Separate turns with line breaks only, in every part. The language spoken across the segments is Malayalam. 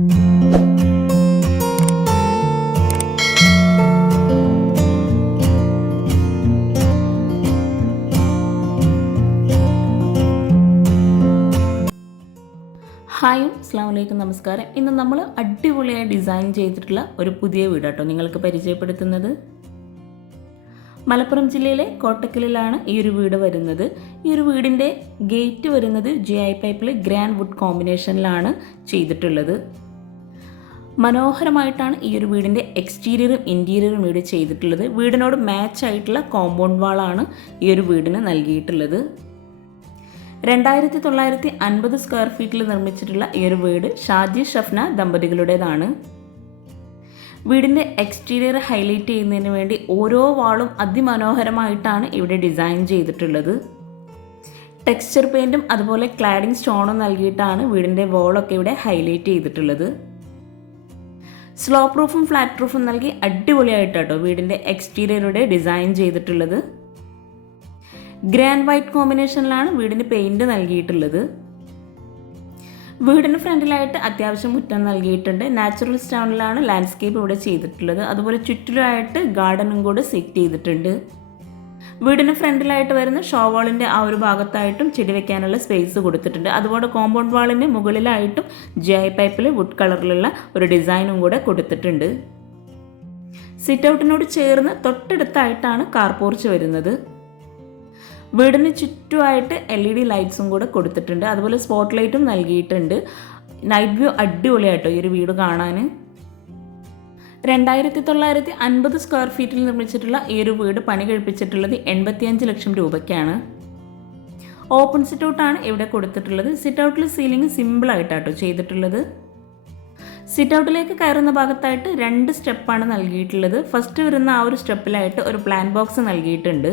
ഹായ് അസ്സാം വലൈക്കും നമസ്കാരം. ഇന്ന് നമ്മൾ അടിപൊളിയായി ഡിസൈൻ ചെയ്തിട്ടുള്ള ഒരു പുതിയ വീട് കേട്ടോ നിങ്ങൾക്ക് പരിചയപ്പെടുത്തുന്നത്? മലപ്പുറം ജില്ലയിലെ കോട്ടക്കലിലാണ് ഈ ഒരു വീട് വരുന്നത്. ഈ ഒരു വീടിന്റെ ഗേറ്റ് വരുന്നത് ജി ഐ പൈപ്പിൽ ഗ്രാൻഡ് വുഡ് കോമ്പിനേഷനിലാണ് ചെയ്തിട്ടുള്ളത്. മനോഹരമായിട്ടാണ് ഈ ഒരു വീടിന്റെ എക്സ്റ്റീരിയറും ഇന്റീരിയറും ഇവിടെ ചെയ്തിട്ടുള്ളത്. വീടിനോട് മാച്ച് ആയിട്ടുള്ള കോമ്പൗണ്ട് വാളാണ് ഈ ഒരു വീടിന് നൽകിയിട്ടുള്ളത്. രണ്ടായിരത്തി തൊള്ളായിരത്തി അൻപത് സ്ക്വയർ ഫീറ്റിൽ നിർമ്മിച്ചിട്ടുള്ള ഈ ഒരു വീട് ഷാജി ഷഫ്ന ദമ്പതികളുടേതാണ്. വീടിന്റെ എക്സ്റ്റീരിയർ ഹൈലൈറ്റ് ചെയ്യുന്നതിന് വേണ്ടി ഓരോ വാളും അതിമനോഹരമായിട്ടാണ് ഇവിടെ ഡിസൈൻ ചെയ്തിട്ടുള്ളത്. ടെക്സ്ചർ പെയിന്റും അതുപോലെ ക്ലാഡിംഗ് സ്റ്റോണും നൽകിയിട്ടാണ് വീടിന്റെ വോളൊക്കെ ഇവിടെ ഹൈലൈറ്റ് ചെയ്തിട്ടുള്ളത്. സ്ലോ പ്രൂഫും ഫ്ലാറ്റ് പ്രൂഫും നൽകി അടിപൊളിയായിട്ട് കേട്ടോ വീടിന്റെ എക്സ്റ്റീരിയറുടെ ഡിസൈൻ ചെയ്തിട്ടുള്ളത്. ഗ്രാൻഡ് വൈറ്റ് കോമ്പിനേഷനിലാണ് വീടിന് പെയിന്റ് നൽകിയിട്ടുള്ളത്. വീടിന് ഫ്രണ്ടിലായിട്ട് അത്യാവശ്യം മുറ്റം നൽകിയിട്ടുണ്ട്. നാച്ചുറൽ സ്റ്റൗണിലാണ് ലാൻഡ്സ്കേപ്പ് ഇവിടെ ചെയ്തിട്ടുള്ളത്. അതുപോലെ ചുറ്റിലുമായിട്ട് ഗാർഡനും കൂടെ സെറ്റ് ചെയ്തിട്ടുണ്ട്. വീടിന് ഫ്രണ്ടിലായിട്ട് വരുന്ന ഷോ വാളിന്റെ ആ ഒരു ഭാഗത്തായിട്ടും ചെടി വെക്കാനുള്ള സ്പേസ് കൊടുത്തിട്ടുണ്ട്. അതുപോലെ കോമ്പൗണ്ട് വാളിന്റെ മുകളിലായിട്ടും ജി ഐ പൈപ്പിൽ വുഡ് കളറിലുള്ള ഒരു ഡിസൈനും കൂടെ കൊടുത്തിട്ടുണ്ട്. സിറ്റ് ഔട്ടിനോട് ചേർന്ന് തൊട്ടടുത്തായിട്ടാണ് കാർ പോർച്ച് വരുന്നത്. വീടിന് ചുറ്റുമായിട്ട് എൽ ഇ ഡി ലൈറ്റ്സും കൂടെ കൊടുത്തിട്ടുണ്ട്. അതുപോലെ സ്പോട്ട് ലൈറ്റും നൽകിയിട്ടുണ്ട്. നൈറ്റ് വ്യൂ അടിപൊളിയായിട്ടോ ഈ ഒരു വീട് കാണാൻ രണ്ടായിരത്തി തൊള്ളായിരത്തി അൻപത് സ്ക്വയർ ഫീറ്റിൽ നിർമ്മിച്ചിട്ടുള്ള ഈ ഒരു വീട് പണി കഴിപ്പിച്ചിട്ടുള്ളത് എൺപത്തിയഞ്ച് ലക്ഷം രൂപയ്ക്കാണ്. ഓപ്പൺ സിറ്റ് ഔട്ടാണ് ഇവിടെ കൊടുത്തിട്ടുള്ളത്. സിറ്റ് ഔട്ടിൽ സീലിംഗ് സിമ്പിളായിട്ടാട്ടോ ചെയ്തിട്ടുള്ളത്. സിറ്റ് ഔട്ടിലേക്ക് കയറുന്ന ഭാഗത്തായിട്ട് രണ്ട് സ്റ്റെപ്പാണ് നൽകിയിട്ടുള്ളത്. ഫസ്റ്റ് വരുന്ന ആ ഒരു സ്റ്റെപ്പിലായിട്ട് ഒരു പ്ലാൻ ബോക്സ് നൽകിയിട്ടുണ്ട്.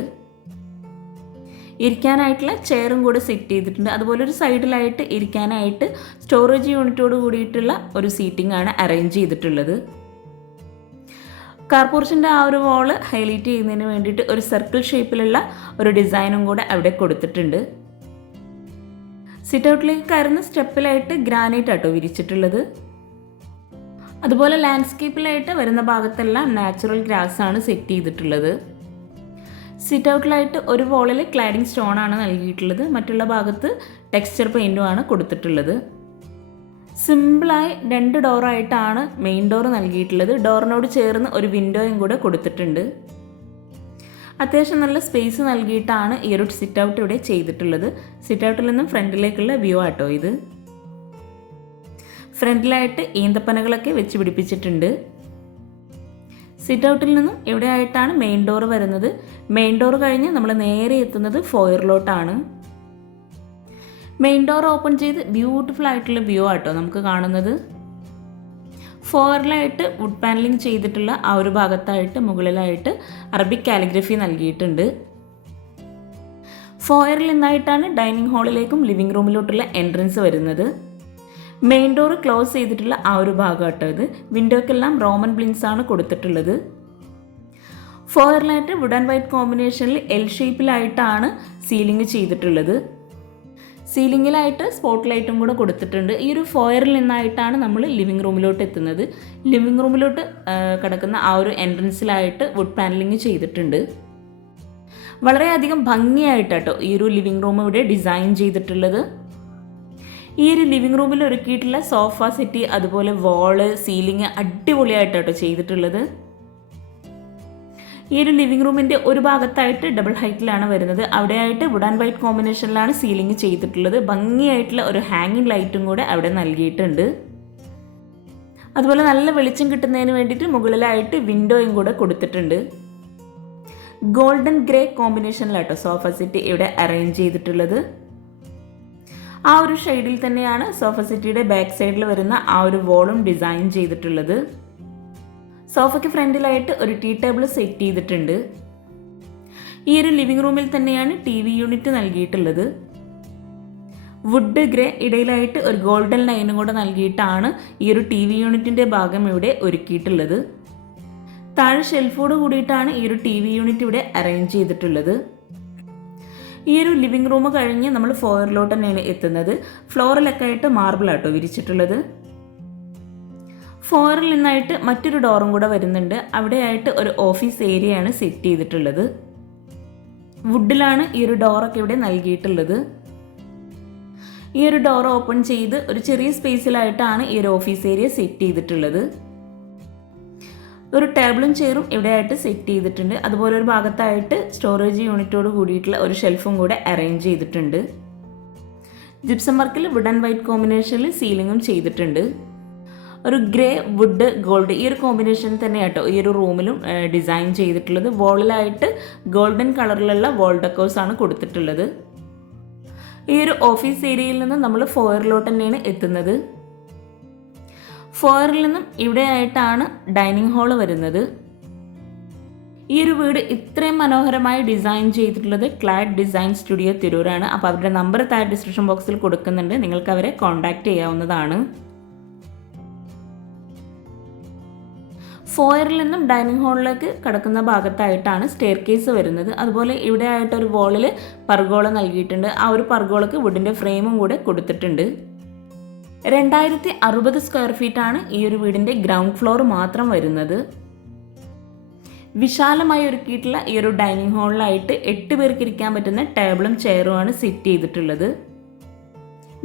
ഇരിക്കാനായിട്ടുള്ള ചെയറും കൂടെ സെറ്റ് ചെയ്തിട്ടുണ്ട്. അതുപോലെ ഒരു സൈഡിലായിട്ട് ഇരിക്കാനായിട്ട് സ്റ്റോറേജ് യൂണിറ്റോട് കൂടിയിട്ടുള്ള ഒരു സീറ്റിംഗ് ആണ് അറേഞ്ച് ചെയ്തിട്ടുള്ളത്. കാർ ആ ഒരു വോൾ ഹൈലൈറ്റ് ചെയ്യുന്നതിന് വേണ്ടിയിട്ട് ഒരു സർക്കിൾ ഷേപ്പിലുള്ള ഒരു ഡിസൈനും കൂടെ അവിടെ കൊടുത്തിട്ടുണ്ട്. സിറ്റ് ഔട്ടിലേക്ക് കയറുന്ന സ്റ്റെപ്പിലായിട്ട് ഗ്രാനൈറ്റ് ആട്ടോ വിരിച്ചിട്ടുള്ളത്. അതുപോലെ ലാൻഡ്സ്കേപ്പിലായിട്ട് വരുന്ന ഭാഗത്തെല്ലാം നാച്ചുറൽ ഗ്രാസ് ആണ് സെറ്റ് ചെയ്തിട്ടുള്ളത്. സിറ്റ് ഔട്ടിലായിട്ട് ഒരു വോളിൽ ക്ലാഡിംഗ് സ്റ്റോൺ ആണ് നൽകിയിട്ടുള്ളത്. മറ്റുള്ള ഭാഗത്ത് ടെക്സ്ചർ പെയിന്റുമാണ് കൊടുത്തിട്ടുള്ളത്. സിമ്പിളായി രണ്ട് ഡോറായിട്ടാണ് മെയിൻ ഡോർ നൽകിയിട്ടുള്ളത്. ഡോറിനോട് ചേർന്ന് ഒരു വിൻഡോയും കൂടെ കൊടുത്തിട്ടുണ്ട്. അത്യാവശ്യം നല്ല സ്പേസ് നൽകിയിട്ടാണ് ഈ ഒരു സിറ്റ് ഔട്ട് ഇവിടെ ചെയ്തിട്ടുള്ളത്. സിറ്റ് ഔട്ടിൽ നിന്നും ഫ്രണ്ടിലേക്കുള്ള വ്യൂ ആട്ടോ ഇത്. ഫ്രണ്ടിലായിട്ട് ഈന്തപ്പനകളൊക്കെ വെച്ച് പിടിപ്പിച്ചിട്ടുണ്ട്. സിറ്റ് ഔട്ടിൽ നിന്നും ഇവിടെ ആയിട്ടാണ് മെയിൻ ഡോർ വരുന്നത്. മെയിൻ ഡോർ കഴിഞ്ഞ് നമ്മൾ നേരെ എത്തുന്നത് ഫോയറിലോട്ടാണ് മെയിൻ ഡോർ ഓപ്പൺ ചെയ്ത് ബ്യൂട്ടിഫുൾ ആയിട്ടുള്ള വ്യൂ ആട്ടോ നമുക്ക് കാണുന്നത്. ഫോറിലായിട്ട് വുഡ് പാനലിംഗ് ചെയ്തിട്ടുള്ള ആ ഒരു ഭാഗത്തായിട്ട് മുകളിലായിട്ട് അറബിക് കാലിഗ്രഫി നൽകിയിട്ടുണ്ട്. ഫോയറിൽ നിന്നായിട്ടാണ് ഡൈനിങ് ഹാളിലേക്കും ലിവിംഗ് റൂമിലോട്ടുള്ള എൻട്രൻസ് വരുന്നത്. മെയിൻ ഡോർ ക്ലോസ് ചെയ്തിട്ടുള്ള ആ ഒരു ഭാഗം കേട്ടോ ഇത് വിൻഡോക്കെല്ലാം റോമൻ ബ്ലിൻസ് ആണ് കൊടുത്തിട്ടുള്ളത്. ഫോയറിലായിട്ട് വുഡ് ആൻഡ് വൈറ്റ് കോമ്പിനേഷനിൽ എൽ ഷേപ്പിലായിട്ടാണ് സീലിംഗ് ചെയ്തിട്ടുള്ളത്. സീലിംഗിലായിട്ട് സ്പോട്ട് ലൈറ്റും കൂടെ കൊടുത്തിട്ടുണ്ട്. ഈ ഒരു ഫോയറിൽ നിന്നായിട്ടാണ് നമ്മൾ ലിവിങ് റൂമിലോട്ട് എത്തുന്നത്. ലിവിങ് റൂമിലോട്ട് കിടക്കുന്ന ആ ഒരു എൻട്രൻസിലായിട്ട് വുഡ് പാനലിങ് ചെയ്തിട്ടുണ്ട്. വളരെയധികം ഭംഗിയായിട്ടാട്ടോ ഈ ഒരു ലിവിങ് റൂം ഇവിടെ ഡിസൈൻ ചെയ്തിട്ടുള്ളത്. ഈ ഒരു ലിവിങ് റൂമിൽ ഒരുക്കിയിട്ടുള്ള സോഫ സെറ്റി അതുപോലെ വാൾ സീലിംഗ് അടിപൊളിയായിട്ടാട്ടോ ചെയ്തിട്ടുള്ളത്. ഈ ഒരു ലിവിംഗ് റൂമിന്റെ ഒരു ഭാഗത്തായിട്ട് ഡബിൾ ഹൈറ്റിലാണ് വരുന്നത്. അവിടെയായിട്ട് വുഡ് ആൻഡ് വൈറ്റ് കോമ്പിനേഷനിലാണ് സീലിംഗ് ചെയ്തിട്ടുള്ളത്. ഭംഗിയായിട്ടുള്ള ഒരു ഹാങ്ങിങ് ലൈറ്റും കൂടെ അവിടെ നൽകിയിട്ടുണ്ട്. അതുപോലെ നല്ല വെളിച്ചം കിട്ടുന്നതിന് വേണ്ടിയിട്ട് മുകളിലായിട്ട് വിൻഡോയും കൂടെ കൊടുത്തിട്ടുണ്ട്. ഗോൾഡൻ ഗ്രേ കോമ്പിനേഷനിലാട്ടോ സോഫ സെറ്റ് ഇവിടെ അറേഞ്ച് ചെയ്തിട്ടുള്ളത്. ആ ഒരു ഷെയ്ഡിൽ തന്നെയാണ് സോഫ സെറ്റിയുടെ ബാക്ക് സൈഡിൽ വരുന്ന ആ ഒരു വോളും ഡിസൈൻ ചെയ്തിട്ടുള്ളത്. സോഫയ്ക്ക് ഫ്രണ്ടിലായിട്ട് ഒരു ടീ ടേബിൾ സെറ്റ് ചെയ്തിട്ടുണ്ട്. ഈ ഒരു ലിവിംഗ് റൂമിൽ തന്നെയാണ് ടി വി യൂണിറ്റ് നൽകിയിട്ടുള്ളത്. വുഡ് ഗ്രേ ഇടയിലായിട്ട് ഒരു ഗോൾഡൻ ലൈനും കൂടെ നൽകിയിട്ടാണ് ഈ ഒരു ടി വി യൂണിറ്റിന്റെ ഭാഗം ഇവിടെ ഒരുക്കിയിട്ടുള്ളത്. താഴെ ഷെൽഫോട് കൂടിയിട്ടാണ് ഈ ഒരു ടി വി യൂണിറ്റ് ഇവിടെ അറേഞ്ച് ചെയ്തിട്ടുള്ളത്. ഈ ഒരു ലിവിംഗ് റൂം കഴിഞ്ഞ് നമ്മൾ ഫ്ലോറിലോട്ട് തന്നെയാണ് എത്തുന്നത്. ഫ്ലോറിലൊക്കെ ആയിട്ട് മാർബിളാട്ടോ വിരിച്ചിട്ടുള്ളത്. ഫോറിൽ നിന്നായിട്ട് മറ്റൊരു ഡോറും കൂടെ വരുന്നുണ്ട്. അവിടെയായിട്ട് ഒരു ഓഫീസ് ഏരിയയാണ് സെറ്റ് ചെയ്തിട്ടുള്ളത്. വുഡിലാണ് ഈ ഒരു ഡോറൊക്കെ ഇവിടെ നൽകിയിട്ടുള്ളത്. ഈ ഒരു ഡോർ ഓപ്പൺ ചെയ്ത് ഒരു ചെറിയ സ്പേസിലായിട്ടാണ് ഈ ഒരു ഓഫീസ് ഏരിയ സെറ്റ് ചെയ്തിട്ടുള്ളത്. ഒരു ടേബിളും ചെയറും ഇവിടെയായിട്ട് സെറ്റ് ചെയ്തിട്ടുണ്ട്. അതുപോലെ ഒരു ഭാഗത്തായിട്ട് സ്റ്റോറേജ് യൂണിറ്റോട് കൂടിയിട്ടുള്ള ഒരു ഷെൽഫും കൂടെ അറേഞ്ച് ചെയ്തിട്ടുണ്ട്. ജിപ്സം വർക്കിൽ വുഡ് ആൻഡ് വൈറ്റ് കോമ്പിനേഷനിൽ സീലിങ്ങും ചെയ്തിട്ടുണ്ട്. ഒരു ഗ്രേ വുഡ് ഗോൾഡ് ഈ ഒരു കോമ്പിനേഷൻ തന്നെ കേട്ടോ ഈ ഒരു റൂമിലും ഡിസൈൻ ചെയ്തിട്ടുള്ളത്. വോളിലായിട്ട് ഗോൾഡൻ കളറിലുള്ള വോൾ ഡെക്കോസ് ആണ് കൊടുത്തിട്ടുള്ളത്. ഈ ഒരു ഓഫീസ് ഏരിയയിൽ നിന്ന് നമ്മൾ ഫോയറിലോട്ട് തന്നെയാണ് എത്തുന്നത്. ഫോയറിൽ നിന്നും ഇവിടെയായിട്ടാണ് ഡൈനിങ് ഹാൾ വരുന്നത്. ഈ ഒരു വീട് ഇത്രയും മനോഹരമായി ഡിസൈൻ ചെയ്തിട്ടുള്ളത് ക്ലാഡ് ഡിസൈൻ സ്റ്റുഡിയോ തിരൂരാണ്. അപ്പോൾ അവരുടെ നമ്പർ താഴെ ഡിസ്ക്രിപ്ഷൻ ബോക്സിൽ കൊടുക്കുന്നുണ്ട്. നിങ്ങൾക്ക് അവരെ കോൺടാക്റ്റ് ചെയ്യാവുന്നതാണ്. ഫോയറിൽ നിന്നും ഡൈനിങ് ഹാളിലേക്ക് കിടക്കുന്ന ഭാഗത്തായിട്ടാണ് സ്റ്റെയർ കേസ് വരുന്നത്. അതുപോലെ ഇവിടെ ആയിട്ട് ഒരു വോളിൽ പർഗോള നൽകിയിട്ടുണ്ട്. ആ ഒരു പർഗോളക്ക് വുഡിന്റെ ഫ്രെയിമും കൂടെ കൊടുത്തിട്ടുണ്ട്. രണ്ടായിരത്തി അറുപത് സ്ക്വയർ ഫീറ്റ് ആണ് ഈ ഒരു വീടിന്റെ ഗ്രൗണ്ട് ഫ്ലോർ മാത്രം വരുന്നത്. വിശാലമായി ഒരുക്കിയിട്ടുള്ള ഈ ഒരു ഡൈനിങ് ഹാളിലായിട്ട് എട്ട് പേർക്ക് ഇരിക്കാൻ പറ്റുന്ന ടേബിളും ചെയറുമാണ് സെറ്റ് ചെയ്തിട്ടുള്ളത്.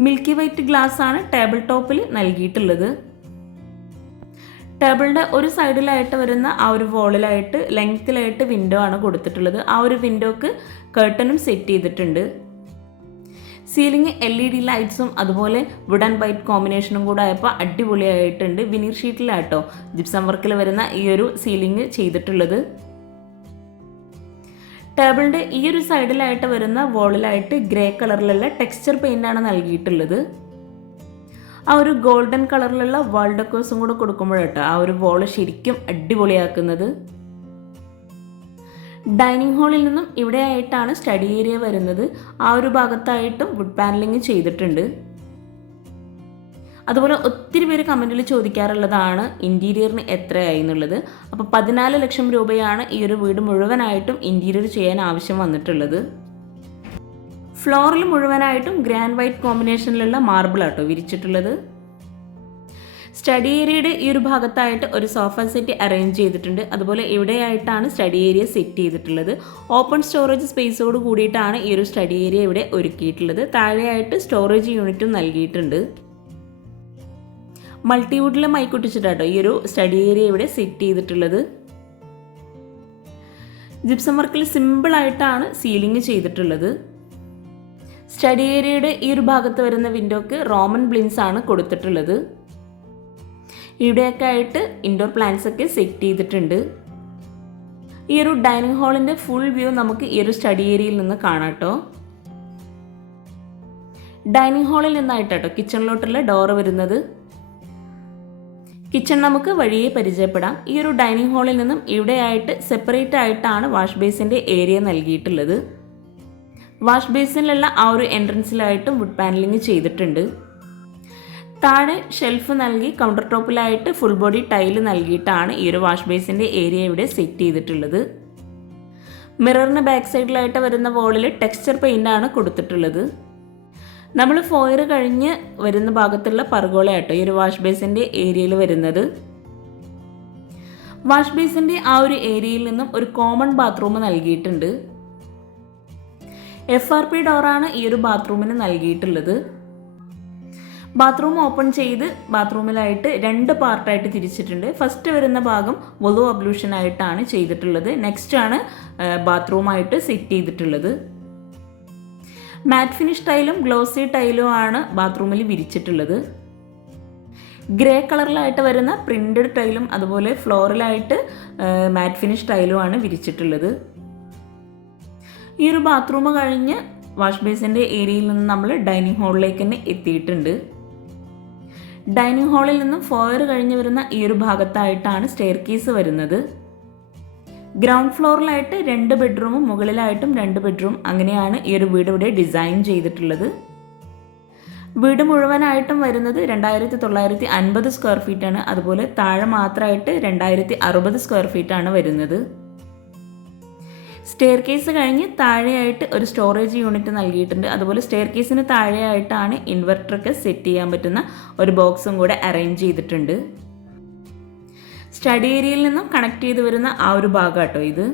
മിൽക്കി വൈറ്റ് ഗ്ലാസ് ആണ് ടേബിൾ ടോപ്പിൽ നൽകിയിട്ടുള്ളത്. ടേബിളിന്റെ ഒരു സൈഡിലായിട്ട് വരുന്ന ആ ഒരു വോളിലായിട്ട് ലെങ്ത്തിലായിട്ട് വിൻഡോ ആണ് കൊടുത്തിട്ടുള്ളത്. ആ ഒരു വിൻഡോക്ക് കേർട്ടനും സെറ്റ് ചെയ്തിട്ടുണ്ട്. സീലിംഗ് എൽ ഇ ഡി ലൈറ്റ്സും അതുപോലെ വുഡ് ആൻഡ് വൈറ്റ് കോമ്പിനേഷനും കൂടെ ആയപ്പോൾ അടിപൊളിയായിട്ടുണ്ട്. വിനീർ ഷീറ്റിലാട്ടോ ജിപ്സം വർക്കിൽ വരുന്ന ഈ ഒരു സീലിംഗ് ചെയ്തിട്ടുള്ളത്. ടേബിളിന്റെ ഈ ഒരു സൈഡിലായിട്ട് വരുന്ന വോളിലായിട്ട് ഗ്രേ കളറിലുള്ള ടെക്സ്ചർ പെയിന്റാണ് നൽകിയിട്ടുള്ളത്. ആ ഒരു ഗോൾഡൻ കളറിലുള്ള വാൾ ഡെക്കേഴ്സും കൂടെ കൊടുക്കുമ്പോഴട്ടോ ആ ഒരു വോൾ ശരിക്കും അടിപൊളിയാക്കുന്നത്. ഡൈനിങ് ഹാളിൽ നിന്നും ഇവിടെ ആയിട്ടാണ് സ്റ്റഡി ഏരിയ വരുന്നത്. ആ ഒരു ഭാഗത്തായിട്ടും വുഡ് പാനലിംഗ് ചെയ്തിട്ടുണ്ട്. അതുപോലെ ഒത്തിരി പേര് കമന്റിൽ ചോദിക്കാറുള്ളതാണ് ഇന്റീരിയറിന് എത്രയായി എന്നുള്ളത്. അപ്പോൾ പതിനാല് ലക്ഷം രൂപയാണ് ഈ ഒരു വീട് മുഴുവനായിട്ടും ഇന്റീരിയർ ചെയ്യാൻ ആവശ്യം വന്നിട്ടുള്ളത്. ഫ്ലോറിൽ മുഴുവനായിട്ടും ഗ്രാൻഡ് വൈറ്റ് കോമ്പിനേഷനിലുള്ള മാർബിൾ ആട്ടോ വിരിച്ചിട്ടുള്ളത്. സ്റ്റഡി ഏരിയയുടെ ഈ ഒരു ഭാഗത്തായിട്ട് ഒരു സോഫ സെറ്റ് അറേഞ്ച് ചെയ്തിട്ടുണ്ട്. അതുപോലെ ഇവിടെയായിട്ടാണ് സ്റ്റഡി ഏരിയ സെറ്റ് ചെയ്തിട്ടുള്ളത്? ഓപ്പൺ സ്റ്റോറേജ് സ്പേസോട് കൂടിയിട്ടാണ് ഈ ഒരു സ്റ്റഡി ഏരിയ ഇവിടെ ഒരുക്കിയിട്ടുള്ളത്. താഴെയായിട്ട് സ്റ്റോറേജ് യൂണിറ്റും നൽകിയിട്ടുണ്ട്. മൾട്ടിവുഡിലെ മൈക്കൊട്ടിച്ചിട്ടാട്ടോ ഈ ഒരു സ്റ്റഡി ഏരിയ ഇവിടെ സെറ്റ് ചെയ്തിട്ടുള്ളത്. ജിപ്സം വർക്കിൽ സിമ്പിളായിട്ടാണ് സീലിംഗ് ചെയ്തിട്ടുള്ളത്. സ്റ്റഡി ഏരിയയുടെ ഈ ഒരു ഭാഗത്ത് വരുന്ന വിൻഡോക്ക് റോമൻ ബ്ലിൻസ് ആണ് കൊടുത്തിട്ടുള്ളത്. ഇവിടെയൊക്കെ ആയിട്ട് ഇൻഡോർ പ്ലാന്റ്സ് ഒക്കെ സെറ്റ് ചെയ്തിട്ടുണ്ട്. ഈ ഒരു ഡൈനിങ് ഹാളിന്റെ ഫുൾ വ്യൂ നമുക്ക് ഈ ഒരു സ്റ്റഡി ഏരിയയിൽ നിന്ന് കാണാം കേട്ടോ ഡൈനിങ് ഹാളിൽ നിന്നായിട്ടോ കിച്ചണിലോട്ടുള്ള ഡോർ വരുന്നത്. കിച്ചൺ നമുക്ക് വഴിയെ പരിചയപ്പെടാം. ഈ ഒരു ഡൈനിങ് ഹാളിൽ നിന്നും ഇവിടെയായിട്ട് സെപ്പറേറ്റ് ആയിട്ടാണ് വാഷ് ബേസിന്റെ ഏരിയ നൽകിയിട്ടുള്ളത്. വാഷ് ബേസിനിലുള്ള ആ ഒരു എൻട്രൻസിലായിട്ടും വുഡ് പാനലിങ് ചെയ്തിട്ടുണ്ട്. താഴെ ഷെൽഫ് നൽകി കൗണ്ടർ ടോപ്പിലായിട്ട് ഫുൾ ബോഡി ടൈൽ നൽകിയിട്ടാണ് ഈ ഒരു വാഷ് ബേസിന്റെ ഏരിയ ഇവിടെ സെറ്റ് ചെയ്തിട്ടുള്ളത്. മിററിന് ബാക്ക് സൈഡിലായിട്ട് വരുന്ന വോളിൽ ടെക്സ്ചർ പെയിന്റാണ് കൊടുത്തിട്ടുള്ളത്. നമ്മൾ ഫോയർ കഴിഞ്ഞ് വരുന്ന ഭാഗത്തുള്ള പർഗോളയാട്ടോ ഈ ഒരു വാഷ് ബേസിന്റെ ഏരിയയിൽ വരുന്നത്. വാഷ് ബേസിന്റെ ആ ഒരു ഏരിയയിൽ നിന്നും ഒരു കോമൺ ബാത്റൂം നൽകിയിട്ടുണ്ട്. എഫ് ആർ പി ഡോറാണ് ഈ ഒരു ബാത്റൂമിന് നൽകിയിട്ടുള്ളത്. ബാത്റൂം ഓപ്പൺ ചെയ്ത് ബാത്റൂമിലായിട്ട് രണ്ട് പാർട്ടായിട്ട് തിരിച്ചിട്ടുണ്ട്. ഫസ്റ്റ് വരുന്ന ഭാഗം വൊലു അബ്ലൂഷൻ ആയിട്ടാണ് ചെയ്തിട്ടുള്ളത്. നെക്സ്റ്റ് ആണ് ബാത്റൂമായിട്ട് സെറ്റ് ചെയ്തിട്ടുള്ളത്. മാറ്റ് ഫിനിഷ് ടൈലും ഗ്ലോസി ടൈലും ആണ് ബാത്റൂമിൽ വിരിച്ചിട്ടുള്ളത്. ഗ്രേ കളറിലായിട്ട് വരുന്ന പ്രിന്റഡ് ടൈലും അതുപോലെ ഫ്ലോറിലായിട്ട് മാറ്റ് ഫിനിഷ് ടൈലുമാണ് വിരിച്ചിട്ടുള്ളത്. ഈ ഒരു ബാത്റൂം കഴിഞ്ഞ് വാഷ് ബേസിന്റെ ഏരിയയിൽ നിന്ന് നമ്മൾ ഡൈനിങ് ഹാളിലേക്ക് തന്നെ എത്തിയിട്ടുണ്ട്. ഡൈനിങ് ഹാളിൽ നിന്നും ഫോയർ കഴിഞ്ഞ് വരുന്ന ഈ ഒരു ഭാഗത്തായിട്ടാണ് സ്റ്റെയർ കേസ് വരുന്നത് ഗ്രൗണ്ട് ഫ്ലോറിലായിട്ട് രണ്ട് ബെഡ്റൂമും മുകളിലായിട്ടും രണ്ട് ബെഡ്റൂം അങ്ങനെയാണ് ഈ ഒരു വീട് ഇവിടെ ഡിസൈൻ ചെയ്തിട്ടുള്ളത്. വീട് മുഴുവനായിട്ടും വരുന്നത് രണ്ടായിരത്തി തൊള്ളായിരത്തി അൻപത് സ്ക്വയർ ഫീറ്റാണ് അതുപോലെ താഴെ മാത്രമായിട്ട് രണ്ടായിരത്തി അറുപത് സ്ക്വയർ ഫീറ്റാണ് വരുന്നത്. സ്റ്റെയർ കേസ് കഴിഞ്ഞ് താഴെയായിട്ട് ഒരു സ്റ്റോറേജ് യൂണിറ്റ് നൽകിയിട്ടുണ്ട്. അതുപോലെ സ്റ്റെയർ കേസിന് താഴെയായിട്ടാണ് ഇൻവെർട്ടറൊക്കെ സെറ്റ് ചെയ്യാൻ പറ്റുന്ന ഒരു ബോക്സും കൂടെ അറേഞ്ച് ചെയ്തിട്ടുണ്ട്. സ്റ്റഡി ഏരിയയിൽ നിന്നും കണക്ട് ചെയ്ത് വരുന്ന ആ ഒരു ഭാഗം കേട്ടോ ഇത്.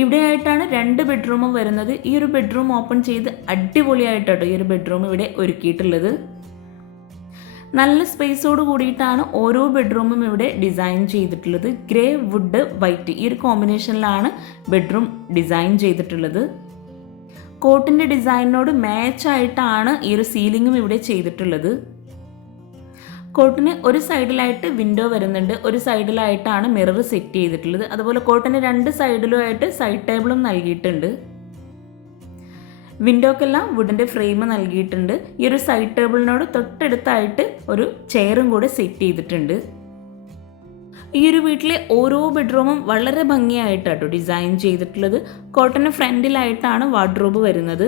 ഇവിടെയായിട്ടാണ് രണ്ട് ബെഡ്റൂമും വരുന്നത്. ഈ ഒരു ബെഡ്റൂം ഓപ്പൺ ചെയ്ത് അടിപൊളിയായിട്ടോ ഈ ഒരു ബെഡ്റൂം ഇവിടെ ഒരുക്കിയിട്ടുള്ളത്. നല്ല സ്പേസോട് കൂടിയിട്ടാണ് ഓരോ ബെഡ്റൂമും ഇവിടെ ഡിസൈൻ ചെയ്തിട്ടുള്ളത്. ഗ്രേ വുഡ് വൈറ്റ് ഈ ഒരു കോമ്പിനേഷനിലാണ് ബെഡ്റൂം ഡിസൈൻ ചെയ്തിട്ടുള്ളത്. കോട്ടിന്റെ ഡിസൈനിനോട് മാച്ചായിട്ടാണ് ഈ ഒരു സീലിങ്ങും ഇവിടെ ചെയ്തിട്ടുള്ളത്. കോട്ടിന് ഒരു സൈഡിലായിട്ട് വിൻഡോ വരുന്നുണ്ട്. ഒരു സൈഡിലായിട്ടാണ് മിറർ സെറ്റ് ചെയ്തിട്ടുള്ളത്. അതുപോലെ കോട്ടിന് രണ്ട് സൈഡിലുമായിട്ട് സൈഡ് ടേബിളും നൽകിയിട്ടുണ്ട്. വിൻഡോക്കെല്ലാം വുഡിന്റെ ഫ്രെയിം നൽകിയിട്ടുണ്ട്. ഈ ഒരു സൈഡ് ടേബിളിനോട് തൊട്ടടുത്തായിട്ട് ഒരു ചെയറും കൂടെ സെറ്റ് ചെയ്തിട്ടുണ്ട്. ഈ ഒരു വീട്ടിലെ ഓരോ ബെഡ്റൂമും വളരെ ഭംഗിയായിട്ടാട്ടോ ഡിസൈൻ ചെയ്തിട്ടുള്ളത്. കോട്ടന് ഫ്രണ്ടിലായിട്ടാണ് വാർഡ്രോബ് വരുന്നത്.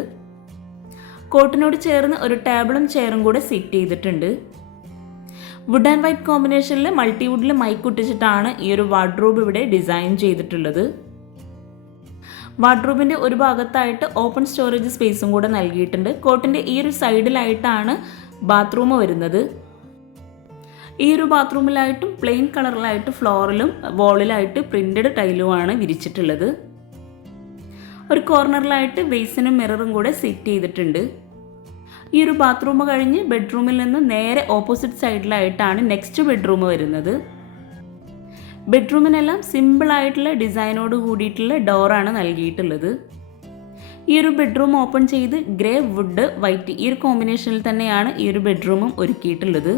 കോട്ടനോട് ചേർന്ന് ഒരു ടേബിളും ചെയറും കൂടെ സെറ്റ് ചെയ്തിട്ടുണ്ട്. വുഡ് ആൻഡ് വൈറ്റ് കോമ്പിനേഷനിൽ മൾട്ടിവുഡിൽ മൈക്ക് മൈക്കുട്ടിച്ചിട്ടാണ് ഈ ഒരു വാർഡ്രോബ് ഇവിടെ ഡിസൈൻ ചെയ്തിട്ടുള്ളത്. വാർഡ്രോബിന്റെ ഒരു ഭാഗത്തായിട്ട് ഓപ്പൺ സ്റ്റോറേജ് സ്പേസും കൂടെ നൽകിയിട്ടുണ്ട്. കോട്ടിന്റെ ഈ ഒരു സൈഡിലായിട്ടാണ് ബാത്റൂം വരുന്നത്. ഈ ഒരു ബാത്റൂമിലായിട്ടും പ്ലെയിൻ കളറിലായിട്ട് ഫ്ലോറിലും വോളിലായിട്ട് പ്രിന്റഡ് ടൈലുമാണ് വിരിച്ചിട്ടുള്ളത്. ഒരു കോർണറിലായിട്ട് ബേസിനും മിററും കൂടെ സെറ്റ് ചെയ്തിട്ടുണ്ട്. ഈ ഒരു ബാത്റൂം കഴിഞ്ഞ് ബെഡ്റൂമിൽ നിന്ന് നേരെ ഓപ്പോസിറ്റ് സൈഡിലായിട്ടാണ് നെക്സ്റ്റ് ബെഡ്റൂം വരുന്നത്. ബെഡ്റൂമിനെല്ലാം സിമ്പിളായിട്ടുള്ള ഡിസൈനോട് കൂടിയിട്ടുള്ള ഡോറാണ് നൽകിയിട്ടുള്ളത്. ഈ ഒരു ബെഡ്റൂം ഓപ്പൺ ചെയ്ത് ഗ്രേ വുഡ് വൈറ്റ് ഈ ഒരു കോമ്പിനേഷനിൽ തന്നെയാണ് ഈ ഒരു ബെഡ്റൂമും ഒരുക്കിയിട്ടുള്ളത്.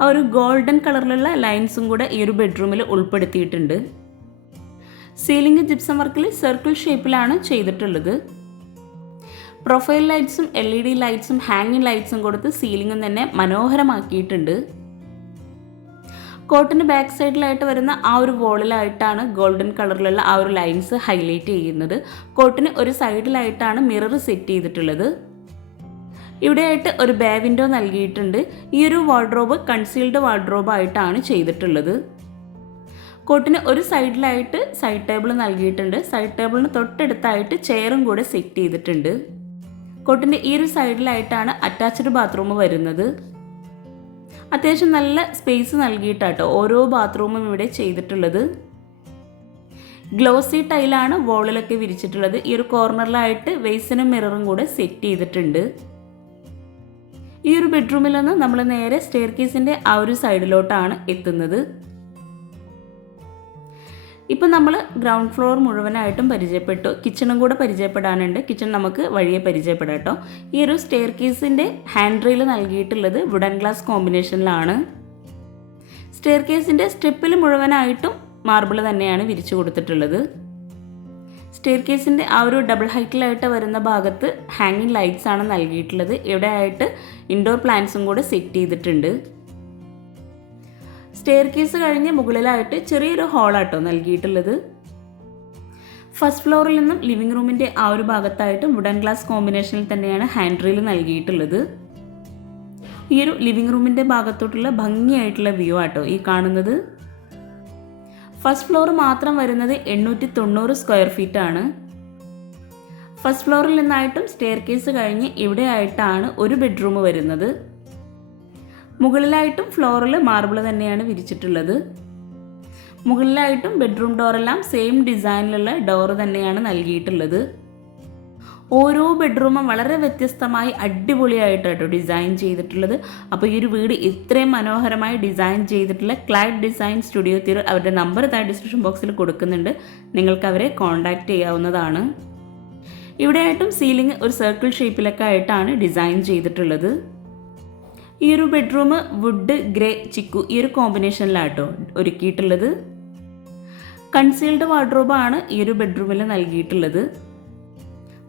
ആ ഒരു ഗോൾഡൻ കളറിലുള്ള ലൈൻസും കൂടെ ഈ ഒരു ബെഡ്റൂമിൽ ഉൾപ്പെടുത്തിയിട്ടുണ്ട്. സീലിംഗ് ജിപ്സം വർക്കിൽ സർക്കിൾ ഷേപ്പിലാണ് ചെയ്തിട്ടുള്ളത്. പ്രൊഫൈൽ ലൈറ്റ്സും എൽ ഇ ഡി ലൈറ്റ്സും ഹാങ്ങിങ് ലൈറ്റ്സും കൊടുത്ത് സീലിംഗും തന്നെ മനോഹരമാക്കിയിട്ടുണ്ട്. കോട്ടിന് ബാക്ക് സൈഡിലായിട്ട് വരുന്ന ആ ഒരു വോളിലായിട്ടാണ് ഗോൾഡൻ കളറിലുള്ള ആ ഒരു ലൈൻസ് ഹൈലൈറ്റ് ചെയ്യുന്നത്. കോട്ടിന് ഒരു സൈഡിലായിട്ടാണ് മിറർ സെറ്റ് ചെയ്തിട്ടുള്ളത്. ഇവിടെയായിട്ട് ഒരു ബേ വിൻഡോ നൽകിയിട്ടുണ്ട്. ഈ ഒരു വാർഡ്രോബ് കൺസീൽഡ് വാർഡ്രോബ് ആയിട്ടാണ് ചെയ്തിട്ടുള്ളത്. കോട്ടിന് ഒരു സൈഡിലായിട്ട് സൈഡ് ടേബിൾ നൽകിയിട്ടുണ്ട്. സൈഡ് ടേബിളിന് തൊട്ടടുത്തായിട്ട് ചെയറും കൂടെ സെറ്റ് ചെയ്തിട്ടുണ്ട്. കോട്ടിന്റെ ഈ ഒരു സൈഡിലായിട്ടാണ് അറ്റാച്ച്ഡ് ബാത്റൂം വരുന്നത്. അത്യാവശ്യം നല്ല സ്പേസ് നൽകിയിട്ടാട്ടോ ഓരോ ബാത്റൂമും ഇവിടെ ചെയ്തിട്ടുള്ളത്. ഗ്ലോസി ടൈലാണ് വോളിലൊക്കെ വിരിച്ചിട്ടുള്ളത്. ഈ ഒരു കോർണറിലായിട്ട് വെയ്സിനും മിററും കൂടെ സെറ്റ് ചെയ്തിട്ടുണ്ട്. ഈ ഒരു ബെഡ്റൂമിൽ നിന്ന് നമ്മൾ നേരെ സ്റ്റെയർ കേസിന്റെ ആ ഒരു സൈഡിലോട്ടാണ് എത്തുന്നത്. ഇപ്പം നമ്മൾ ഗ്രൗണ്ട് ഫ്ലോർ മുഴുവനായിട്ടും പരിചയപ്പെട്ടു. കിച്ചണും കൂടെ പരിചയപ്പെടാനുണ്ട്. കിച്ചൺ നമുക്ക് വഴിയെ പരിചയപ്പെടാം കേട്ടോ. ഈ ഒരു സ്റ്റെയർ കേസിന്റെ ഹാൻഡ് റെയിൽ നൽകിയിട്ടുള്ളത് വുഡൻ ഗ്ലാസ് കോമ്പിനേഷനിലാണ് സ്റ്റെയർ കേസിന്റെ സ്റ്റെപ്പിൽ മുഴുവനായിട്ടും മാർബിൾ തന്നെയാണ് വിരിച്ചു കൊടുത്തിട്ടുള്ളത്. സ്റ്റെയർ കേസിന്റെ ആ ഒരു ഡബിൾ ഹൈറ്റിലായിട്ട് വരുന്ന ഭാഗത്ത് ഹാങ്ങിങ് ലൈറ്റ്സ് ആണ് നൽകിയിട്ടുള്ളത്. ഇവിടെ ആയിട്ട് ഇൻഡോർ പ്ലാന്റ്സും കൂടെ സെറ്റ് ചെയ്തിട്ടുണ്ട്. സ്റ്റെയർ കേസ് കഴിഞ്ഞ് മുകളിലായിട്ട് ചെറിയൊരു ഹോളാട്ടോ നൽകിയിട്ടുള്ളത്. ഫസ്റ്റ് ഫ്ലോറിൽ നിന്നും ലിവിംഗ് റൂമിന്റെ ആ ഒരു ഭാഗത്തായിട്ട് വുഡൻ ഗ്ലാസ് കോമ്പിനേഷനിൽ തന്നെയാണ് ഹാൻഡ് റീൽ നൽകിയിട്ടുള്ളത്. ഈ ഒരു ലിവിംഗ് റൂമിന്റെ ഭാഗത്തോട്ടുള്ള ഭംഗിയായിട്ടുള്ള വ്യൂ ആട്ടോ ഈ കാണുന്നത്. ഫസ്റ്റ് ഫ്ലോർ മാത്രം വരുന്നത് എണ്ണൂറ്റി തൊണ്ണൂറ് സ്ക്വയർ ഫീറ്റ് ആണ്. ഫസ്റ്റ് ഫ്ലോറിൽ നിന്നായിട്ടും സ്റ്റെയർ കേസ് കഴിഞ്ഞ് ഇവിടെ ആയിട്ടാണ് ഒരു ബെഡ്റൂം വരുന്നത്. മുകളിലായിട്ടും ഫ്ലോറിൽ മാർബിൾ തന്നെയാണ് വിരിച്ചിട്ടുള്ളത്. മുകളിലായിട്ടും ബെഡ്റൂം ഡോറെല്ലാം സെയിം ഡിസൈനിലുള്ള ഡോർ തന്നെയാണ് നൽകിയിട്ടുള്ളത്. ഓരോ ബെഡ്റൂമും വളരെ വ്യത്യസ്തമായി അടിപൊളിയായിട്ടോ ഡിസൈൻ ചെയ്തിട്ടുള്ളത്. അപ്പോൾ ഈ ഒരു വീട് ഇത്രയും മനോഹരമായി ഡിസൈൻ ചെയ്തിട്ടുള്ള ക്ലൈഡ് ഡിസൈൻ സ്റ്റുഡിയോ തിരു അവരുടെ നമ്പർ താഴെ ഡിസ്ക്രിപ്ഷൻ ബോക്സിൽ കൊടുക്കുന്നുണ്ട്. നിങ്ങൾക്ക് അവരെ കോൺടാക്റ്റ് ചെയ്യാവുന്നതാണ്. ഇവിടെയായിട്ടും സീലിംഗ് ഒരു സർക്കിൾ ഷേപ്പിലൊക്കെ ആയിട്ടാണ് ഡിസൈൻ ചെയ്തിട്ടുള്ളത്. ഈ ഒരു ബെഡ്റൂം വുഡ് ഗ്രേ ചിക്കു ഈ ഒരു കോമ്പിനേഷനിലാട്ടോ ഒരുക്കിയിട്ടുള്ളത്. കൺസീൽഡ് വാർഡ്രോബാണ് ഈ ഒരു ബെഡ്റൂമിൽ നൽകിയിട്ടുള്ളത്.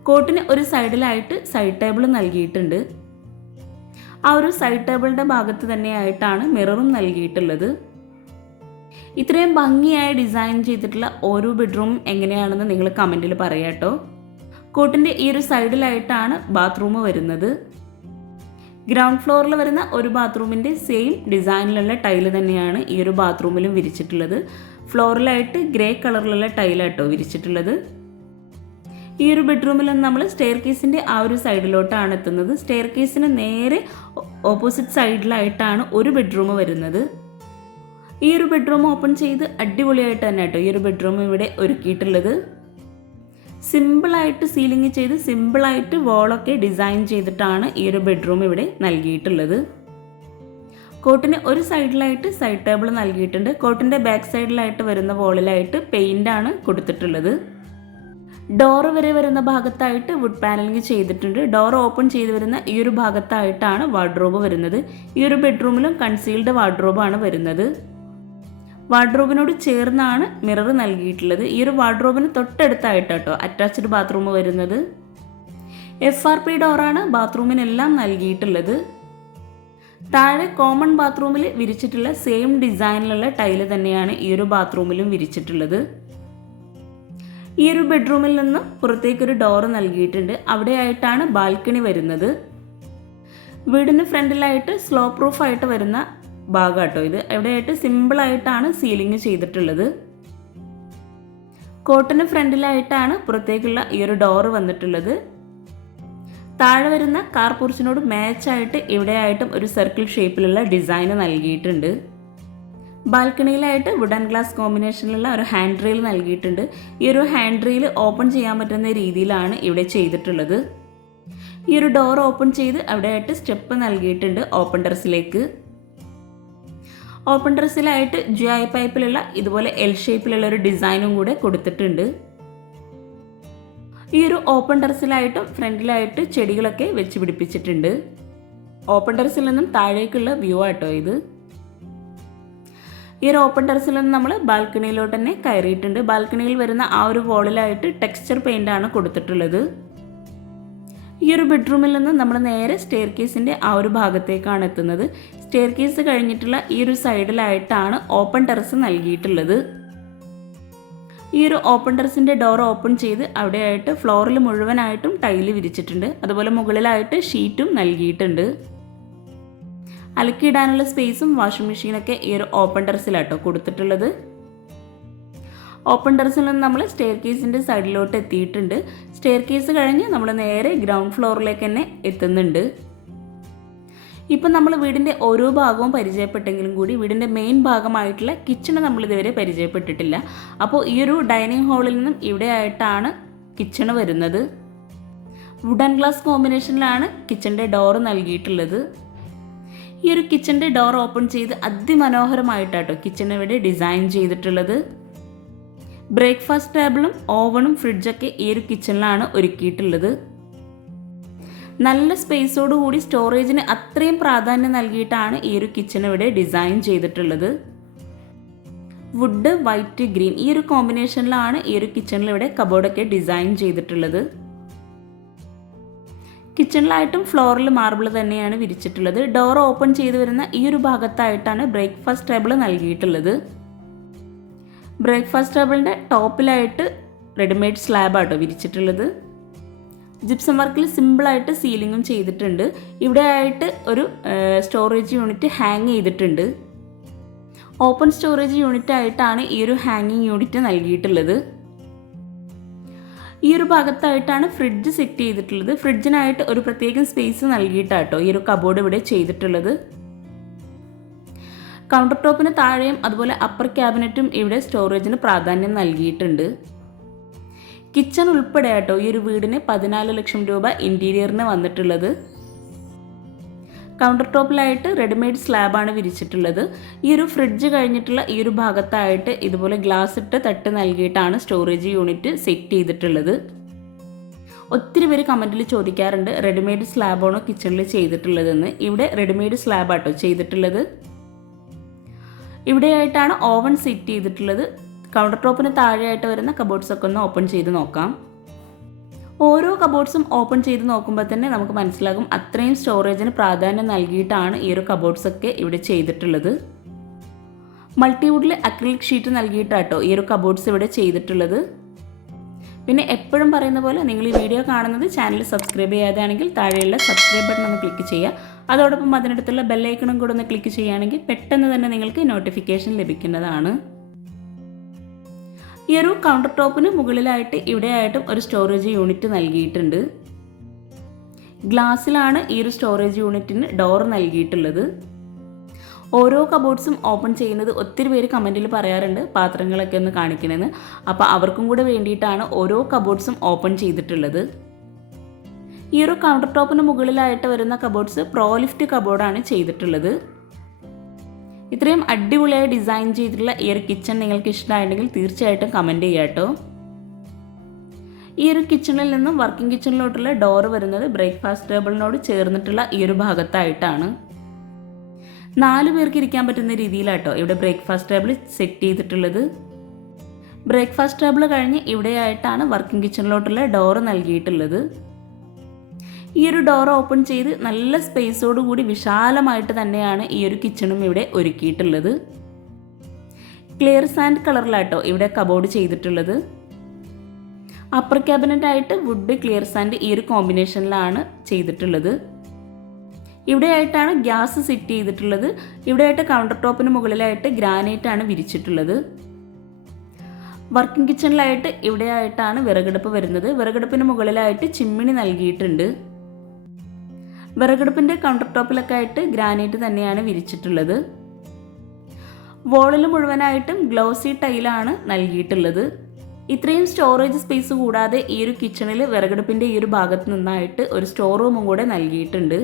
കോട്ടിന് ഒരു സൈഡിലായിട്ട് സൈഡ് ടേബിൾ നൽകിയിട്ടുണ്ട്. ആ ഒരു സൈഡ് ടേബിളിന്റെ ഭാഗത്ത് തന്നെയായിട്ടാണ് മിററും നൽകിയിട്ടുള്ളത്. ഇത്രയും ഭംഗിയായി ഡിസൈൻ ചെയ്തിട്ടുള്ള ഓരോ ബെഡ്റൂം എങ്ങനെയാണെന്ന് നിങ്ങൾ കമന്റിൽ പറയാട്ടോ. കോട്ടിന്റെ ഈ ഒരു സൈഡിലായിട്ടാണ് ബാത്റൂം വരുന്നത്. ഗ്രൗണ്ട് ഫ്ലോറിൽ വരുന്ന ഒരു ബാത്റൂമിന്റെ സെയിം ഡിസൈനിലുള്ള ടൈൽ തന്നെയാണ് ഈ ഒരു ബാത്റൂമിലും വിരിച്ചിട്ടുള്ളത്. ഫ്ലോറിലായിട്ട് ഗ്രേ കളറിലുള്ള ടൈലാട്ടോ വിരിച്ചിട്ടുള്ളത്. ഈ ഒരു ബെഡ്റൂമിൽ നമ്മൾ സ്റ്റെയർ കേസിന്റെ ആ ഒരു സൈഡിലോട്ടാണ് എത്തുന്നത്. സ്റ്റെയർ കേസിന് നേരെ ഓപ്പോസിറ്റ് സൈഡിലായിട്ടാണ് ഒരു ബെഡ്റൂം വരുന്നത്. ഈ ഒരു ബെഡ്റൂം ഓപ്പൺ ചെയ്ത് അടിപൊളിയായിട്ട് തന്നെ കേട്ടോ ഈ ഒരു ബെഡ്റൂം ഇവിടെ ഒരുക്കിയിട്ടുള്ളത്. സിമ്പിളായിട്ട് സീലിംഗ് ചെയ്ത് സിമ്പിളായിട്ട് വോളൊക്കെ ഡിസൈൻ ചെയ്തിട്ടാണ് ഈ ഒരു ബെഡ്റൂം ഇവിടെ നൽകിയിട്ടുള്ളത്. കോട്ടിന് ഒരു സൈഡിലായിട്ട് സൈഡ് ടേബിൾ നൽകിയിട്ടുണ്ട്. കോട്ടിന്റെ ബാക്ക് സൈഡിലായിട്ട് വരുന്ന വോളിലായിട്ട് പെയിന്റാണ് കൊടുത്തിട്ടുള്ളത്. ഡോർ വരെ വരുന്ന ഭാഗത്തായിട്ട് വുഡ് പാനലിംഗ് ചെയ്തിട്ടുണ്ട്. ഡോർ ഓപ്പൺ ചെയ്ത് വരുന്ന ഈ ഒരു ഭാഗത്തായിട്ടാണ് വാർഡ്രോബ് വരുന്നത്. ഈ ഒരു ബെഡ്റൂമിലും കൺസീൽഡ് വാർഡ്രോബാണ് വരുന്നത്. വാർഡ്രോബിനോട് ചേർന്നാണ് മിറർ നൽകിയിട്ടുള്ളത്. ഈ ഒരു വാർഡ്രോബിന് തൊട്ടടുത്തായിട്ട് കേട്ടോ അറ്റാച്ച്ഡ് ബാത്റൂം വരുന്നത്. എഫ് ആർ പി ഡോറാണ് ബാത്റൂമിനെല്ലാം നൽകിയിട്ടുള്ളത്. താഴെ കോമൺ ബാത്റൂമിൽ വിരിച്ചിട്ടുള്ള സെയിം ഡിസൈനിലുള്ള ടൈൽ തന്നെയാണ് ഈ ഒരു ബാത്റൂമിലും വിരിച്ചിട്ടുള്ളത്. ഈ ഒരു ബെഡ്റൂമിൽ നിന്നും പുറത്തേക്കൊരു ഡോർ നൽകിയിട്ടുണ്ട്. അവിടെയായിട്ടാണ് ബാൽക്കണി വരുന്നത്. വീടിന് ഫ്രണ്ടിലായിട്ട് സ്ലോ പ്രൂഫായിട്ട് വരുന്ന ഭാഗം കേട്ടോ ഇത്. എവിടെയായിട്ട് സിമ്പിളായിട്ടാണ് സീലിംഗ് ചെയ്തിട്ടുള്ളത്. കോട്ടന് ഫ്രണ്ടിലായിട്ടാണ് പുറത്തേക്കുള്ള ഈ ഒരു ഡോറ് വന്നിട്ടുള്ളത്. താഴെ വരുന്ന കാർ പുറച്ചിനോട് മാച്ചായിട്ട് ഇവിടെയായിട്ടും ഒരു സർക്കിൾ ഷേപ്പിലുള്ള ഡിസൈന് നൽകിയിട്ടുണ്ട്. ബാൽക്കണിയിലായിട്ട് വുഡൻ ഗ്ലാസ് കോമ്പിനേഷനിലുള്ള ഒരു ഹാൻഡ് റെയിൽ നൽകിയിട്ടുണ്ട്. ഈ ഒരു ഹാൻഡ് റെയിൽ ഓപ്പൺ ചെയ്യാൻ പറ്റുന്ന രീതിയിലാണ് ഇവിടെ ചെയ്തിട്ടുള്ളത്. ഈ ഒരു ഡോർ ഓപ്പൺ ചെയ്ത് അവിടെയായിട്ട് സ്റ്റെപ്പ് നൽകിയിട്ടുണ്ട് ഓപ്പൺ ടെറസിലേക്ക്. ഓപ്പൺ ഡ്രസ്സിലായിട്ട് ജിഐ പൈപ്പിലുള്ള ഇതുപോലെ എൽ ഷേപ്പിലുള്ള ഒരു ഡിസൈനും കൂടെ കൊടുത്തിട്ടുണ്ട്. ഈ ഒരു ഓപ്പൺ ടെറസിലായിട്ടും ഫ്രണ്ടിലായിട്ട് ചെടികളൊക്കെ വെച്ച് പിടിപ്പിച്ചിട്ടുണ്ട്. ഓപ്പൺ ടെറസിൽ നിന്നും താഴേക്കുള്ള വ്യൂ ആട്ടോ ഇത്. ഈ ഒരു ഓപ്പൺ ടെറസിൽ നിന്ന് നമ്മൾ ബാൽക്കണിയിലോട്ട് തന്നെ കയറിയിട്ടുണ്ട്. ബാൽക്കണിയിൽ വരുന്ന ആ ഒരു വോളിലായിട്ട് ടെക്സ്ചർ പെയിന്റ് ആണ് കൊടുത്തിട്ടുള്ളത്. ഈ ഒരു ബെഡ്റൂമിൽ നിന്ന് നമ്മൾ നേരെ സ്റ്റെയർ കേസിന്റെ ആ ഒരു ഭാഗത്തേക്കാണ് എത്തുന്നത്. സ്റ്റെയർ കേസ് കഴിഞ്ഞിട്ടുള്ള ഈ ഒരു സൈഡിലായിട്ടാണ് ഓപ്പൺ ടെറസ് നൽകിയിട്ടുള്ളത്. ഈ ഒരു ഓപ്പൺ ടെറസിന്റെ ഡോർ ഓപ്പൺ ചെയ്ത് അവിടെയായിട്ട് ഫ്ലോറിൽ മുഴുവനായിട്ടും ടൈൽ വിരിച്ചിട്ടുണ്ട്. അതുപോലെ മുകളിലായിട്ട് ഷീറ്റും നൽകിയിട്ടുണ്ട്. അലക്കിയിടാനുള്ള സ്പേസും വാഷിംഗ് മെഷീനൊക്കെ ഈ ഒരു ഓപ്പൺ ടെറസിലാട്ടോ കൊടുത്തിട്ടുള്ളത്. ഓപ്പൺ ടെറസിൽ നിന്ന് നമ്മൾ സ്റ്റെയർ കേസിന്റെ സൈഡിലോട്ട് എത്തിയിട്ടുണ്ട് സ്റ്റെയർ കേസ് കഴിഞ്ഞ് നമ്മൾ നേരെ ഗ്രൗണ്ട് ഫ്ലോറിലേക്ക് തന്നെ എത്തുന്നുണ്ട്. ഇപ്പം നമ്മൾ വീടിന്റെ ഓരോ ഭാഗവും പരിചയപ്പെട്ടെങ്കിലും കൂടി വീടിന്റെ മെയിൻ ഭാഗമായിട്ടുള്ള കിച്ചണ് നമ്മൾ ഇതുവരെ പരിചയപ്പെട്ടിട്ടില്ല. അപ്പോൾ ഈ ഒരു ഡൈനിങ് ഹാളിൽ നിന്നും ഇവിടെ ആയിട്ടാണ് കിച്ചണ് വരുന്നത്. വുഡൻ ഗ്ലാസ് കോമ്പിനേഷനിലാണ് കിച്ചന്റെ ഡോർ നൽകിയിട്ടുള്ളത്. ഈ ഒരു കിച്ചന്റെ ഡോർ ഓപ്പൺ ചെയ്ത് അതിമനോഹരമായിട്ടാട്ടോ കിച്ചൺ ഇവിടെ ഡിസൈൻ ചെയ്തിട്ടുള്ളത്. ബ്രേക്ക്ഫാസ്റ്റ് ടേബിളും ഓവണും ഫ്രിഡ്ജൊക്കെ ഈ ഒരു കിച്ചണിലാണ് ഒരുക്കിയിട്ടുള്ളത്. നല്ല സ്പേസോടുകൂടി സ്റ്റോറേജിന് അത്രയും പ്രാധാന്യം നൽകിയിട്ടാണ് ഈ ഒരു കിച്ചൺ ഇവിടെ ഡിസൈൻ ചെയ്തിട്ടുള്ളത്. വുഡ് വൈറ്റ് ഗ്രീൻ ഈ ഒരു കോമ്പിനേഷനിലാണ് ഈ ഒരു കിച്ചണിൽ ഇവിടെ കബോർഡൊക്കെ ഡിസൈൻ ചെയ്തിട്ടുള്ളത്. കിച്ചണിലായിട്ടും ഫ്ലോറിൽ മാർബിൾ തന്നെയാണ് വിരിച്ചിട്ടുള്ളത്. ഡോർ ഓപ്പൺ ചെയ്തു വരുന്ന ഈ ഒരു ഭാഗത്തായിട്ടാണ് ബ്രേക്ക്ഫാസ്റ്റ് ടേബിൾ നൽകിയിട്ടുള്ളത്. ബ്രേക്ക്ഫാസ്റ്റ് ടേബിളിന്റെ ടോപ്പിലായിട്ട് റെഡിമെയ്ഡ് സ്ലാബാട്ടോ വിരിച്ചിട്ടുള്ളത്. ജിപ്സം വർക്കിൽ സിമ്പിളായിട്ട് സീലിങ്ങും ചെയ്തിട്ടുണ്ട്. ഇവിടെ ആയിട്ട് ഒരു സ്റ്റോറേജ് യൂണിറ്റ് ഹാങ് ചെയ്തിട്ടുണ്ട്. ഓപ്പൺ സ്റ്റോറേജ് യൂണിറ്റ് ആയിട്ടാണ് ഈ ഒരു ഹാങ്ങിങ് യൂണിറ്റ് നൽകിയിട്ടുള്ളത്. ഈ ഒരു ഭാഗത്തായിട്ടാണ് ഫ്രിഡ്ജ് സെറ്റ് ചെയ്തിട്ടുള്ളത്. ഫ്രിഡ്ജിനായിട്ട് ഒരു പ്രത്യേകം സ്പേസ് നൽകിയിട്ടാട്ടോ ഈ ഒരു കബോർഡ് ഇവിടെ ചെയ്തിട്ടുള്ളത്. കൗണ്ടർ ടോപ്പിന് താഴെയും അതുപോലെ അപ്പർ ക്യാബിനറ്റും ഇവിടെ സ്റ്റോറേജിന് പ്രാധാന്യം നൽകിയിട്ടുണ്ട്. കിച്ചൺ ഉൾപ്പെടെ ആട്ടോ ഈ ഒരു വീടിന് പതിനാല് ലക്ഷം രൂപ ഇന്റീരിയറിന് വന്നിട്ടുള്ളത്. കൗണ്ടർ ടോപ്പിലായിട്ട് റെഡിമെയ്ഡ് സ്ലാബാണ് വിരിച്ചിട്ടുള്ളത്. ഈ ഒരു ഫ്രിഡ്ജ് കഴിഞ്ഞിട്ടുള്ള ഈ ഒരു ഭാഗത്തായിട്ട് ഇതുപോലെ ഗ്ലാസ് ഇട്ട് തട്ട് നൽകിയിട്ടാണ് സ്റ്റോറേജ് യൂണിറ്റ് സെറ്റ് ചെയ്തിട്ടുള്ളത്. ഒത്തിരി പേര് കമന്റിൽ ചോദിക്കാറുണ്ട് റെഡിമെയ്ഡ് സ്ലാബാണോ കിച്ചണിൽ ചെയ്തിട്ടുള്ളതെന്ന്. ഇവിടെ റെഡിമെയ്ഡ് സ്ലാബാട്ടോ ചെയ്തിട്ടുള്ളത്. ഇവിടെയായിട്ടാണ് ഓവൻ സെറ്റ് ചെയ്തിട്ടുള്ളത്. കൗണ്ടർ ടോപ്പിന് താഴെയായിട്ട് വരുന്ന കബോർഡ്സ് ഒക്കെ ഒന്ന് ഓപ്പൺ ചെയ്ത് നോക്കാം. ഓരോ കബോർഡ്സും ഓപ്പൺ ചെയ്ത് നോക്കുമ്പോൾ തന്നെ നമുക്ക് മനസ്സിലാകും അത്രയും സ്റ്റോറേജിന് പ്രാധാന്യം നൽകിയിട്ടാണ് ഈ ഒരു കബോർഡ്സ് ഒക്കെ ഇവിടെ ചെയ്തിട്ടുള്ളത്. മൾട്ടിവുഡിൽ അക്രിലിക് ഷീറ്റ് നൽകിയിട്ടാട്ടോ ഈ ഒരു കബോർഡ്സ് ഇവിടെ ചെയ്തിട്ടുള്ളത്. പിന്നെ എപ്പോഴും പറയുന്ന പോലെ നിങ്ങൾ ഈ വീഡിയോ കാണുന്നത് ചാനൽ സബ്സ്ക്രൈബ് ചെയ്യാതെയാണെങ്കിൽ താഴെയുള്ള സബ്സ്ക്രൈബ് ബട്ടൺ ഒന്ന് ക്ലിക്ക് ചെയ്യുക. അതോടൊപ്പം അതിനടുത്തുള്ള ബെല്ലൈക്കണും കൂടെ ഒന്ന് ക്ലിക്ക് ചെയ്യുകയാണെങ്കിൽ പെട്ടെന്ന് തന്നെ നിങ്ങൾക്ക് നോട്ടിഫിക്കേഷൻ ലഭിക്കുന്നതാണ്. ഈ ഒരു കൗണ്ടർ ടോപ്പിന് മുകളിലായിട്ട് ഇവിടെയായിട്ടും ഒരു സ്റ്റോറേജ് യൂണിറ്റ് നൽകിയിട്ടുണ്ട്. ഗ്ലാസ്സിലാണ് ഈ ഒരു സ്റ്റോറേജ് യൂണിറ്റിന് ഡോർ നൽകിയിട്ടുള്ളത്. ഓരോ കബോർഡ്സും ഓപ്പൺ ചെയ്യുന്നത് ഒത്തിരി പേര് കമന്റിൽ പറയാറുണ്ട് പാത്രങ്ങളൊക്കെ ഒന്ന് കാണിക്കണമെന്ന് അപ്പോൾ അവർക്കും കൂടെ വേണ്ടിയിട്ടാണ് ഓരോ കബോർഡ്സും ഓപ്പൺ ചെയ്തിട്ടുള്ളത്. ഈ ഒരു കൗണ്ടർ ടോപ്പിന് മുകളിലായിട്ട് വരുന്ന കബോർഡ്സ് പ്രോലിഫ്റ്റ് കബോർഡാണ് ചെയ്തിട്ടുള്ളത്. ഇത്രയും അടിപൊളിയായി ഡിസൈൻ ചെയ്തിട്ടുള്ള ഈ ഒരു കിച്ചൺ നിങ്ങൾക്ക് ഇഷ്ടമായിട്ടുണ്ടെങ്കിൽ തീർച്ചയായിട്ടും കമന്റ് ചെയ്യാം കേട്ടോ. ഈ ഒരു കിച്ചണിൽ നിന്നും വർക്കിംഗ് കിച്ചണിലോട്ടുള്ള ഡോർ വരുന്നത് ബ്രേക്ക്ഫാസ്റ്റ് ടേബിളിനോട് ചേർന്നിട്ടുള്ള ഈ ഒരു ഭാഗത്തായിട്ടാണ്. നാല് പേർക്ക് ഇരിക്കാൻ പറ്റുന്ന രീതിയിലാട്ടോ ഇവിടെ ബ്രേക്ക്ഫാസ്റ്റ് ടേബിൾ സെറ്റ് ചെയ്തിട്ടുള്ളത്. ബ്രേക്ക്ഫാസ്റ്റ് ടേബിൾ കഴിഞ്ഞ് ഇവിടെയായിട്ടാണ് വർക്കിംഗ് കിച്ചണിലോട്ടുള്ള ഡോർ നൽകിയിട്ടുള്ളത്. ഈ ഒരു ഡോർ ഓപ്പൺ ചെയ്ത് നല്ല സ്പേസോട് കൂടി വിശാലമായിട്ട് തന്നെയാണ് ഈ ഒരു കിച്ചണും ഇവിടെ ഒരുക്കിയിട്ടുള്ളത്. ക്ലിയർ സാൻഡ് കളറിലാട്ടോ ഇവിടെ കബോർഡ് ചെയ്തിട്ടുള്ളത്. അപ്പർ ക്യാബിനറ്റ് ആയിട്ട് വുഡ് ക്ലിയർ സാൻഡ് ഈ ഒരു കോമ്പിനേഷനിലാണ് ചെയ്തിട്ടുള്ളത്. ഇവിടെയായിട്ടാണ് ഗ്യാസ് സെറ്റ് ചെയ്തിട്ടുള്ളത്. ഇവിടെയായിട്ട് കൗണ്ടർ ടോപ്പിന് മുകളിലായിട്ട് ഗ്രാനൈറ്റ് ആണ് വിരിച്ചിട്ടുള്ളത്. വർക്കിംഗ് കിച്ചണിലായിട്ട് ഇവിടെയായിട്ടാണ് വിറകടുപ്പ് വരുന്നത്. വിറകടുപ്പിന് മുകളിലായിട്ട് ചിമ്മിണി നൽകിയിട്ടുണ്ട്. വിറകടുപ്പിന്റെ കൗണ്ടർ ടോപ്പിലൊക്കെ ആയിട്ട് ഗ്രാനൈറ്റ് തന്നെയാണ് വിരിച്ചിട്ടുള്ളത്. വോളിൽ മുഴുവനായിട്ടും ഗ്ലോസി ടൈലാണ് നൽകിയിട്ടുള്ളത്. ഇത്രയും സ്റ്റോറേജ് സ്പേസ് കൂടാതെ ഈ ഒരു കിച്ചണിൽ വിറകടുപ്പിന്റെ ഈ ഒരു ഭാഗത്ത് നിന്നായിട്ട് ഒരു സ്റ്റോർ റൂമും കൂടെ നൽകിയിട്ടുണ്ട്.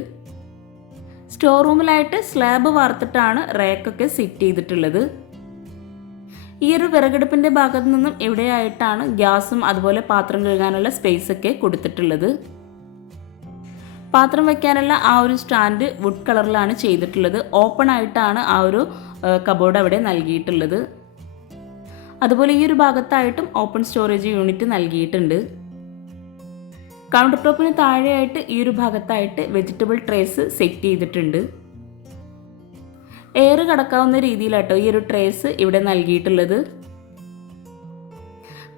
സ്റ്റോർ റൂമിലായിട്ട് സ്ലാബ് വാർത്തിട്ടാണ് റാക്കൊക്കെ സെറ്റ് ചെയ്തിട്ടുള്ളത്. ഈ ഒരു വിറകടുപ്പിന്റെ ഭാഗത്ത് നിന്നും എവിടെയായിട്ടാണ് ഗ്യാസും അതുപോലെ പാത്രം കഴുകാനുള്ള സ്പേസ് ഒക്കെ കൊടുത്തിട്ടുള്ളത്. പാത്രം വയ്ക്കാനുള്ള ആ ഒരു സ്റ്റാൻഡ് വുഡ് കളറിലാണ് ചെയ്തിട്ടുള്ളത്. ഓപ്പൺ ആയിട്ടാണ് ആ ഒരു കബോർഡ് അവിടെ നൽകിയിട്ടുള്ളത്. അതുപോലെ ഈ ഒരു ഭാഗത്തായിട്ടും ഓപ്പൺ സ്റ്റോറേജ് യൂണിറ്റ് നൽകിയിട്ടുണ്ട്. കൗണ്ടർ ടോപ്പിന് താഴെയായിട്ട് ഈ ഒരു ഭാഗത്തായിട്ട് വെജിറ്റബിൾ ട്രേസ് സെറ്റ് ചെയ്തിട്ടുണ്ട്. എയർ കടക്കാവുന്ന രീതിയിലാട്ടോ ഈ ഒരു ട്രേസ് ഇവിടെ നൽകിയിട്ടുള്ളത്.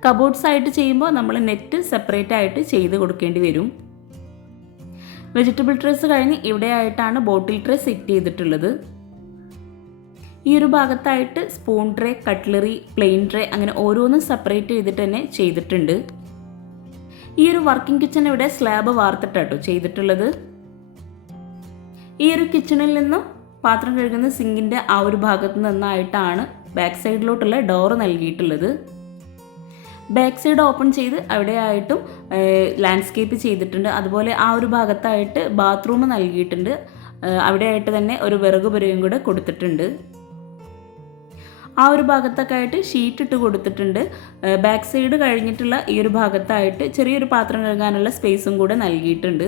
കബോർഡ്സ് ആയിട്ട് ചെയ്യുമ്പോൾ നമ്മൾ നെറ്റ് സെപ്പറേറ്റ് ആയിട്ട് ചെയ്ത് കൊടുക്കേണ്ടി വരും. വെജിറ്റബിൾ ട്രേസ് കഴിഞ്ഞ് ഇവിടെ ആയിട്ടാണ് ബോട്ടിൽ ട്രേ സെറ്റ് ചെയ്തിട്ടുള്ളത്. ഈ ഒരു ഭാഗത്തായിട്ട് spoon tray cutlery plain tray അങ്ങനെ ഓരോന്നും സെപ്പറേറ്റ് ചെയ്തിട്ട് തന്നെ ചെയ്തിട്ടുണ്ട്. ഈ ഒരു വർക്കിംഗ് കിച്ചൺ ഇവിടെ സ്ലാബ് വാർത്തിട്ടാട്ടോ ചെയ്തിട്ടുള്ളത്. ഈ ഒരു കിച്ചണിൽ നിന്നും പാത്രം കഴുകുന്ന സിങ്കിന്റെ ആ ഒരു ഭാഗത്ത് നിന്നായിട്ടാണ് ബാക്ക് സൈഡിലോട്ടുള്ള ഡോറ് നൽകിയിട്ടുള്ളത്. ബാക്ക് സൈഡ് ഓപ്പൺ ചെയ്ത് അവിടെയായിട്ടും ലാൻഡ്സ്കേപ്പ് ചെയ്തിട്ടുണ്ട്. അതുപോലെ ആ ഒരു ഭാഗത്തായിട്ട് ബാത്റൂം നൽകിയിട്ടുണ്ട്. അവിടെയായിട്ട് തന്നെ ഒരു വിറക് പുരയും കൂടെ കൊടുത്തിട്ടുണ്ട്. ആ ഒരു ഭാഗത്തൊക്കെ ആയിട്ട് ഷീറ്റ് ഇട്ട് കൊടുത്തിട്ടുണ്ട്. ബാക്ക് സൈഡ് കഴിഞ്ഞിട്ടുള്ള ഈ ഒരു ഭാഗത്തായിട്ട് ചെറിയൊരു പാത്രം കഴുകാനുള്ള സ്പേസും കൂടെ നൽകിയിട്ടുണ്ട്.